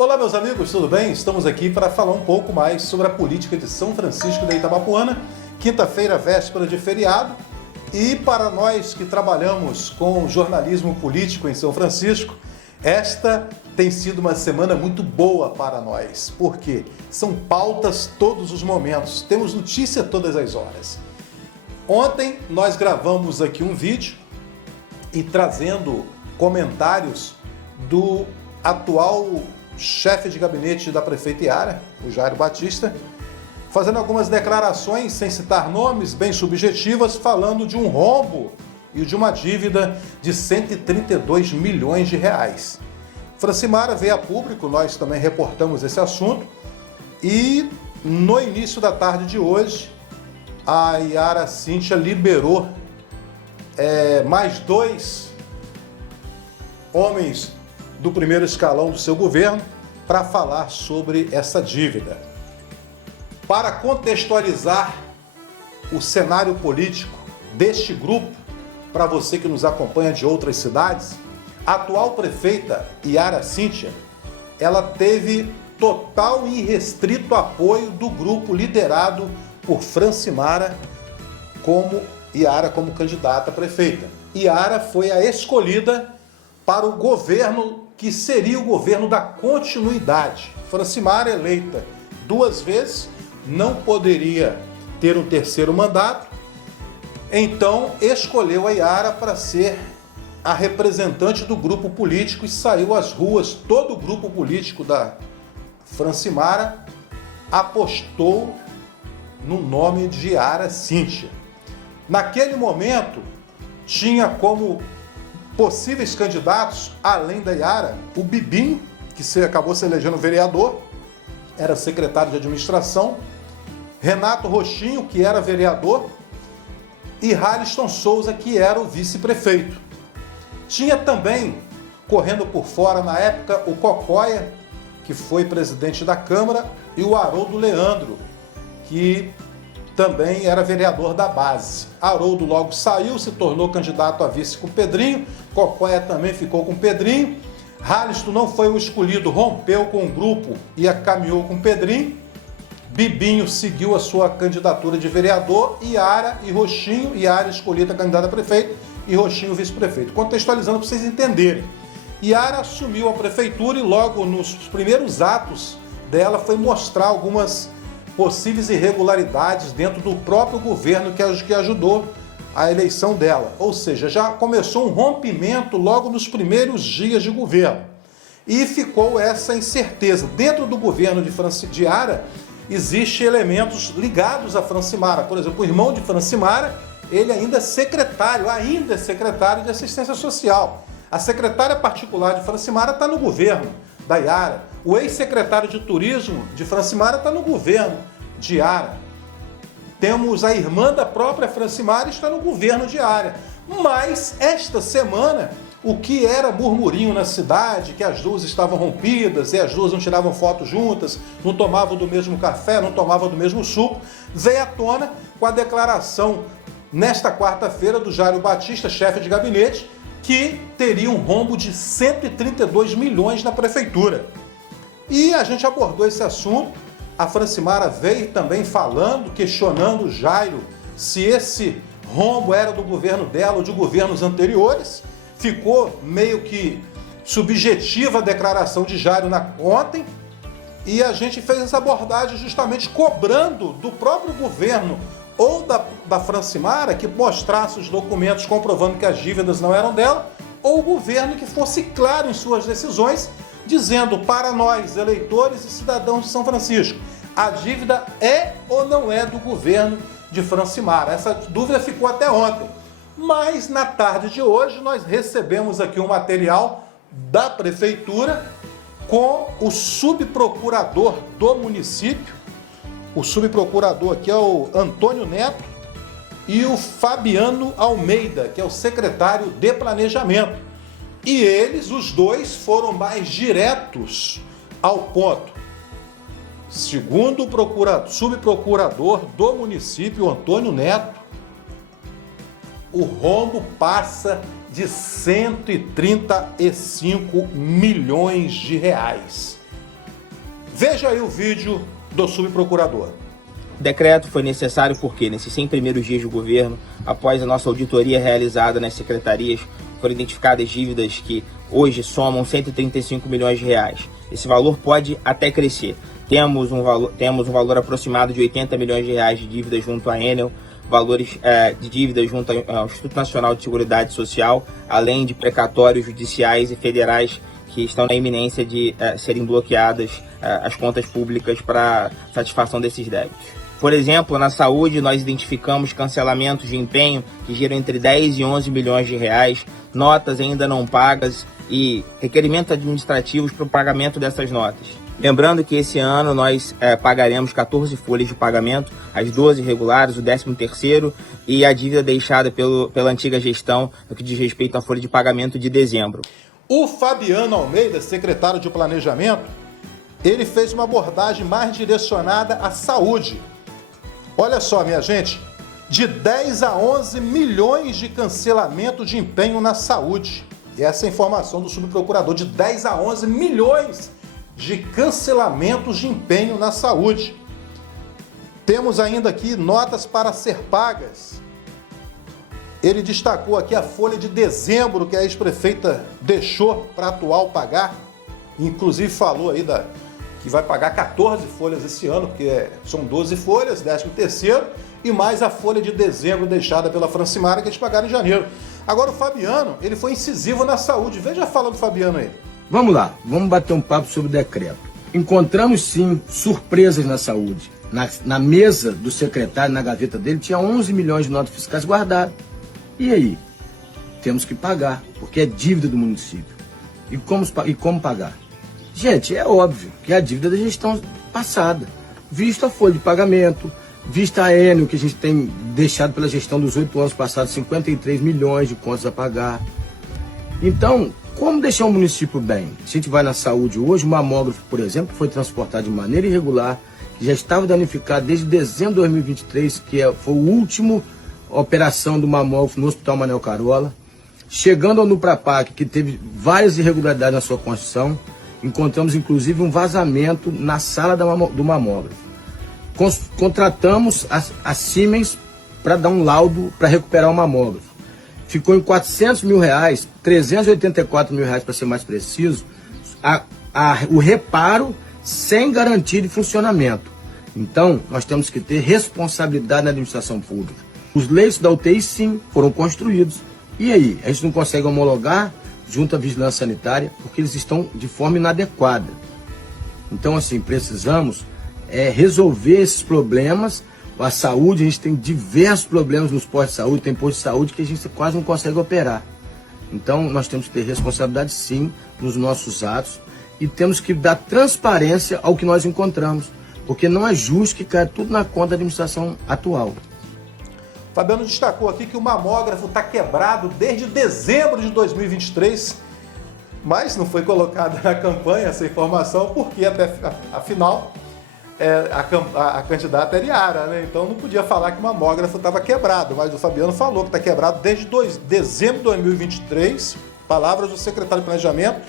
Olá, meus amigos, tudo bem? Estamos aqui para falar um pouco mais sobre a política de São Francisco da Itabapoana. Quinta-feira, véspera de feriado. E para nós que trabalhamos com jornalismo político em São Francisco, esta tem sido uma semana muito boa para nós. Por quê? São pautas todos os momentos, temos notícia todas as horas. Ontem nós gravamos aqui um vídeo e trazendo comentários do atual chefe de gabinete da prefeita Yara, o Jairo Batista, fazendo algumas declarações, sem citar nomes, bem subjetivas, falando de um rombo e de uma dívida de 132 milhões de reais. Francimara veio a público, nós também reportamos esse assunto, e no início da tarde de hoje, a Yara Cíntia liberou mais dois homens do primeiro escalão do seu governo para falar sobre essa dívida. Para contextualizar o cenário político deste grupo, para você que nos acompanha de outras cidades, a atual prefeita Yara Cíntia, ela teve total e irrestrito apoio do grupo liderado por Francimara como Yara como candidata a prefeita. Yara foi a escolhida para o governo que seria o governo da continuidade. Francimara, eleita duas vezes, não poderia ter um terceiro mandato, então escolheu a Yara para ser a representante do grupo político e saiu às ruas. Todo o grupo político da Francimara apostou no nome de Yara Cíntia. Naquele momento, tinha como possíveis candidatos, além da Yara, o Bibinho, que acabou se elegendo vereador, era secretário de administração, Renato Rochinho, que era vereador, e Haliston Souza, que era o vice-prefeito. Tinha também, correndo por fora na época, o Cocóia, que foi presidente da Câmara, e o Haroldo Leandro, que também era vereador da base. Haroldo logo saiu, se tornou candidato a vice com o Pedrinho, Cocóia também ficou com o Pedrinho, Haliston não foi o escolhido, rompeu com o grupo e caminhou com o Pedrinho, Bibinho seguiu a sua candidatura de vereador, Yara e Rochinho, Yara escolhida candidata a prefeito e Rochinho vice-prefeito. Contextualizando para vocês entenderem. Yara assumiu a prefeitura e logo nos primeiros atos dela foi mostrar algumas possíveis irregularidades dentro do próprio governo que ajudou a eleição dela. Ou seja, já começou um rompimento logo nos primeiros dias de governo. E ficou essa incerteza. Dentro do governo de Yara, existem elementos ligados a Francimara. Por exemplo, o irmão de Francimara, ele ainda é secretário de assistência social. A secretária particular de Francimara está no governo da Yara. O ex-secretário de turismo de Francimara está no governo de Yara. Temos a irmã da própria Francimara está no governo de Yara. Mas esta semana, o que era murmurinho na cidade, que as duas estavam rompidas e as duas não tiravam foto juntas, não tomavam do mesmo café, não tomavam do mesmo suco, veio à tona com a declaração nesta quarta-feira do Jairo Batista, chefe de gabinete, que teria um rombo de 132 milhões na prefeitura. E a gente abordou esse assunto, a Francimara veio também falando, questionando o Jairo se esse rombo era do governo dela ou de governos anteriores. Ficou meio que subjetiva a declaração de Jairo ontem, e a gente fez essa abordagem justamente cobrando do próprio governo ou da Francimara que mostrasse os documentos comprovando que as dívidas não eram dela, ou o governo que fosse claro em suas decisões, dizendo para nós, eleitores e cidadãos de São Francisco, a dívida é ou não é do governo de Francimara. Essa dúvida ficou até ontem. Mas na tarde de hoje nós recebemos aqui um material da prefeitura com o subprocurador do município. O subprocurador aqui é o Antônio Neto e o Fabiano Almeida, que é o secretário de Planejamento. E eles, os dois, foram mais diretos ao ponto. Segundo o subprocurador do município, Antônio Neto, o rombo passa de 135 milhões de reais. Veja aí o vídeo do subprocurador. O decreto foi necessário porque, nesses 100 primeiros dias do governo, após a nossa auditoria realizada nas secretarias, foram identificadas dívidas que hoje somam 135 milhões de reais. Esse valor pode até crescer. Temos um valor aproximado de 80 milhões de reais de dívidas junto à Enel, valores de dívidas junto ao Instituto Nacional de Seguridade Social, além de precatórios judiciais e federais que estão na iminência de serem bloqueadas as contas públicas para satisfação desses débitos. Por exemplo, na saúde, nós identificamos cancelamentos de empenho que giram entre 10 e 11 milhões de reais, notas ainda não pagas e requerimentos administrativos para o pagamento dessas notas. Lembrando que esse ano nós pagaremos 14 folhas de pagamento, as 12 regulares, o 13º e a dívida deixada pela antiga gestão, no que diz respeito à folha de pagamento de dezembro. O Fabiano Almeida, secretário de Planejamento, ele fez uma abordagem mais direcionada à saúde. Olha só, minha gente, de 10 a 11 milhões de cancelamento de empenho na saúde. E essa é a informação do subprocurador, de 10 a 11 milhões de cancelamentos de empenho na saúde. Temos ainda aqui notas para ser pagas. Ele destacou aqui a folha de dezembro que a ex-prefeita deixou para a atual pagar. Inclusive falou aí que vai pagar 14 folhas esse ano, porque são 12 folhas, 13º, e mais a folha de dezembro deixada pela Francimara, que eles pagaram em janeiro. Agora o Fabiano, ele foi incisivo na saúde. Veja a fala do Fabiano aí. Vamos lá, vamos bater um papo sobre o decreto. Encontramos sim surpresas na saúde. Na mesa do secretário, na gaveta dele, tinha 11 milhões de notas fiscais guardadas. E aí? Temos que pagar, porque é dívida do município. E como pagar? Gente, é óbvio que é a dívida da gestão passada. Visto a folha de pagamento, vista a Enel, que a gente tem deixado pela gestão dos 8 anos passados, 53 milhões de contas a pagar. Então, como deixar o município bem? A gente vai na saúde hoje, o mamógrafo, por exemplo, foi transportado de maneira irregular, que já estava danificado desde dezembro de 2023, foi a última operação do mamógrafo no Hospital Manel Carola. Chegando ao Nuprapac, que teve várias irregularidades na sua construção, encontramos inclusive um vazamento na sala do mamógrafo. Contratamos a Siemens para dar um laudo para recuperar o mamógrafo. Ficou em 400 mil reais, 384 mil reais para ser mais preciso, o reparo sem garantia de funcionamento. Então, nós temos que ter responsabilidade na administração pública. Os leitos da UTI, sim, foram construídos. E aí? A gente não consegue homologar junto à vigilância sanitária porque eles estão de forma inadequada. Então, assim, precisamos resolver esses problemas. A saúde, a gente tem diversos problemas nos postos de saúde, tem postos de saúde que a gente quase não consegue operar. Então, nós temos que ter responsabilidade, sim, nos nossos atos e temos que dar transparência ao que nós encontramos, porque não é justo que caia tudo na conta da administração atual. Fabiano destacou aqui que o mamógrafo está quebrado desde dezembro de 2023, mas não foi colocada na campanha essa informação, porque afinal a candidata era Yara, né? Então não podia falar que o mamógrafo estava quebrado, mas o Fabiano falou que está quebrado desde dezembro de 2023, palavras do secretário de Planejamento.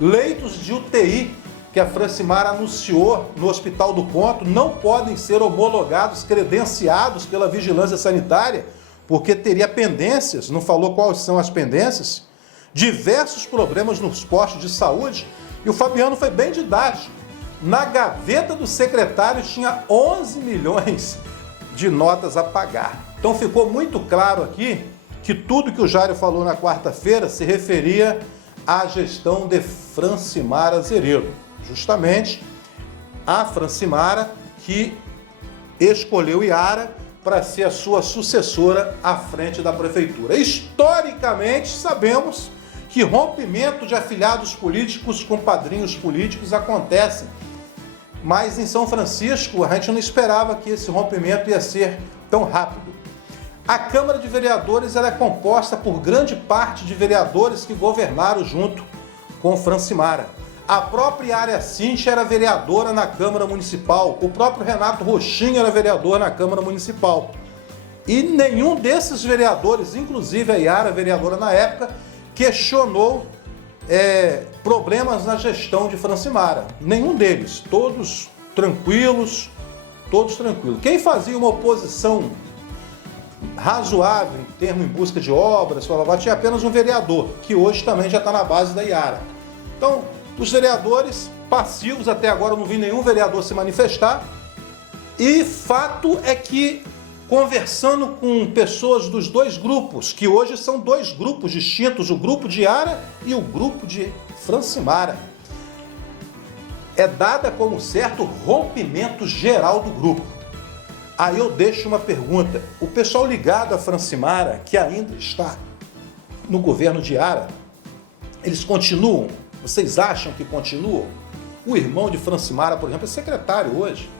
Leitos de UTI que a Francimara anunciou no Hospital do Ponto não podem ser homologados, credenciados pela Vigilância Sanitária, porque teria pendências, não falou quais são as pendências, diversos problemas nos postos de saúde, e o Fabiano foi bem didático. Na gaveta do secretário tinha 11 milhões de notas a pagar. Então ficou muito claro aqui que tudo que o Jairo falou na quarta-feira se referia à gestão de Francimara Zerillo. Justamente a Francimara que escolheu Yara para ser a sua sucessora à frente da prefeitura. Historicamente, sabemos que rompimento de afiliados políticos com padrinhos políticos acontecem. Mas em São Francisco, a gente não esperava que esse rompimento ia ser tão rápido. A Câmara de Vereadores ela é composta por grande parte de vereadores que governaram junto com Francimara. A própria Área Cíntia era vereadora na Câmara Municipal. O próprio Renato Rochinha era vereador na Câmara Municipal. E nenhum desses vereadores, inclusive a Yara, vereadora na época, questionou problemas na gestão de Francimara. Nenhum deles. Todos tranquilos, todos tranquilos. Quem fazia uma oposição razoável em busca de obras, tinha apenas um vereador, que hoje também já está na base da Iara. Então, os vereadores passivos, até agora eu não vi nenhum vereador se manifestar, e fato é que, conversando com pessoas dos dois grupos, que hoje são dois grupos distintos, o grupo de Iara e o grupo de Francimara, é dada como certo rompimento geral do grupo. Aí eu deixo uma pergunta: o pessoal ligado a Francimara, que ainda está no governo de Iara, eles continuam? Vocês acham que continuam? O irmão de Francimara, por exemplo, é secretário hoje.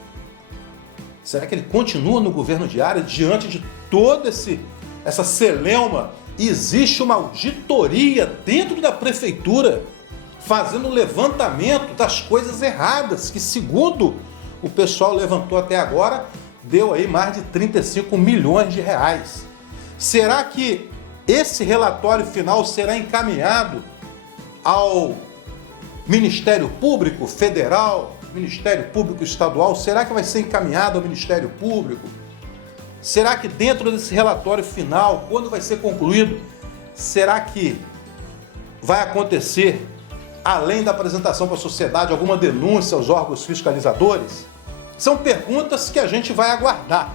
Será que ele continua no governo de Iara diante de toda essa celeuma? Existe uma auditoria dentro da prefeitura fazendo levantamento das coisas erradas, que, segundo o pessoal levantou até agora, deu aí mais de 35 milhões de reais. Será que esse relatório final será encaminhado ao Ministério Público Federal, Ministério Público Estadual? Será que vai ser encaminhado ao Ministério Público? Será que dentro desse relatório final, quando vai ser concluído, será que vai acontecer, além da apresentação para a sociedade, alguma denúncia aos órgãos fiscalizadores? São perguntas que a gente vai aguardar.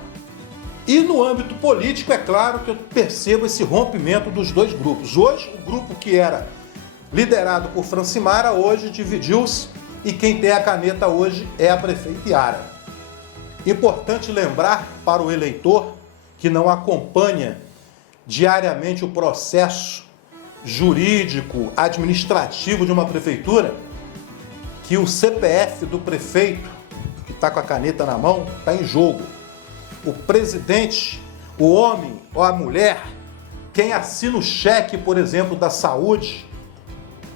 E no âmbito político, é claro que eu percebo esse rompimento dos dois grupos. Hoje, o grupo que era liderado por Francimara, hoje dividiu-se, e quem tem a caneta hoje é a prefeita Iara. Importante lembrar para o eleitor que não acompanha diariamente o processo jurídico, administrativo de uma prefeitura, que o CPF do prefeito, que está com a caneta na mão, está em jogo. O presidente, o homem ou a mulher, quem assina o cheque, por exemplo, da saúde,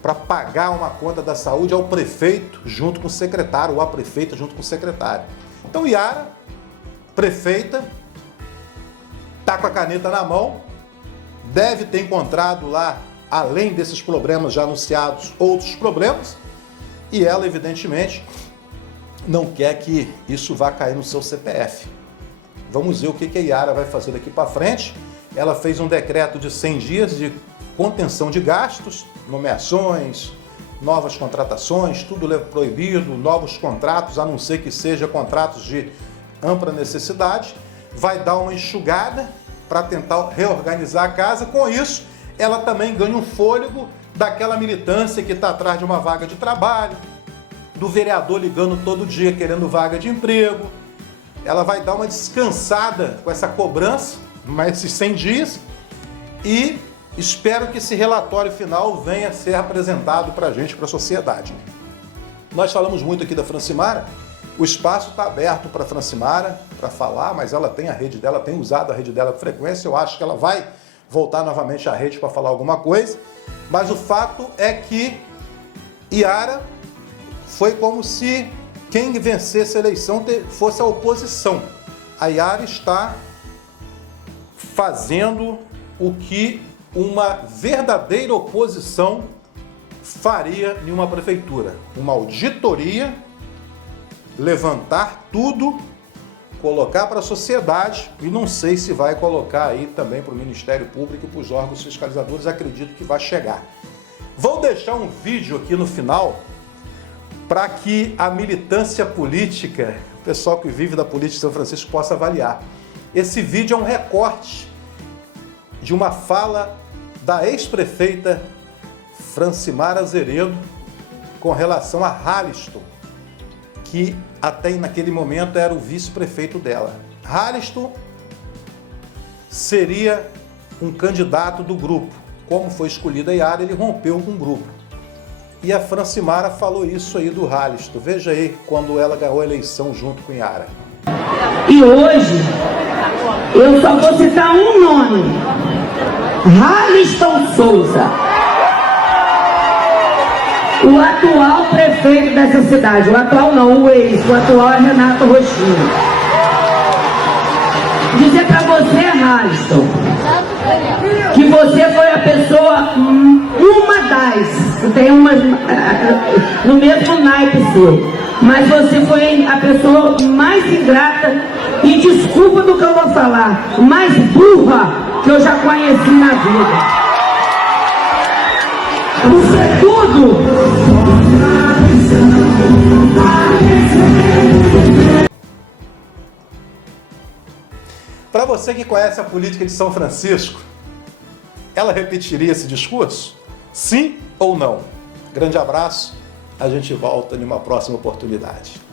para pagar uma conta da saúde, é o prefeito junto com o secretário, ou a prefeita junto com o secretário. Então, Iara, prefeita, está com a caneta na mão, deve ter encontrado lá, além desses problemas já anunciados, outros problemas, e ela, evidentemente, não quer que isso vá cair no seu CPF. Vamos ver o que a Iara vai fazer daqui para frente. Ela fez um decreto de 100 dias de contenção de gastos, nomeações, novas contratações, tudo proibido, novos contratos, a não ser que sejam contratos de ampla necessidade. Vai dar uma enxugada para tentar reorganizar a casa. Com isso, ela também ganha um fôlego daquela militância que está atrás de uma vaga de trabalho, do vereador ligando todo dia querendo vaga de emprego. Ela vai dar uma descansada com essa cobrança, mais esses 100 dias, e espero que esse relatório final venha a ser apresentado para a gente, para a sociedade. Nós falamos muito aqui da Francimara, o espaço está aberto para a Francimara para falar, mas ela tem a rede dela, tem usado a rede dela com frequência. Eu acho que ela vai voltar novamente à rede para falar alguma coisa, mas o fato é que Iara foi como se quem vencesse a eleição fosse a oposição. A Iara está fazendo o que uma verdadeira oposição faria em uma prefeitura. Uma auditoria, levantar tudo, colocar para a sociedade, e não sei se vai colocar aí também para o Ministério Público e para os órgãos fiscalizadores, acredito que vai chegar. Vou deixar um vídeo aqui no final para que a militância política, o pessoal que vive da política de São Francisco, possa avaliar. Esse vídeo é um recorte de uma fala da ex-prefeita Francimara Azeredo com relação a Haliston, que até naquele momento era o vice-prefeito dela. Haliston seria um candidato do grupo. Como foi escolhida a Iara, ele rompeu com o grupo. E a Francimara falou isso aí do Haliston. Veja aí quando ela ganhou a eleição junto com Iara. E hoje, eu só vou citar um nome. Haliston Souza. O atual prefeito dessa cidade. O atual não, o ex. O atual é Renato Rochinha. Dizer pra você, Alisson, que você foi a pessoa, uma das, tem umas no mesmo naipe seu, mas você foi a pessoa mais ingrata e, desculpa do que eu vou falar, mais burra que eu já conheci na vida. Isso é tudo. Para você que conhece a política de São Francisco, ela repetiria esse discurso? Sim ou não? Grande abraço, a gente volta em uma próxima oportunidade.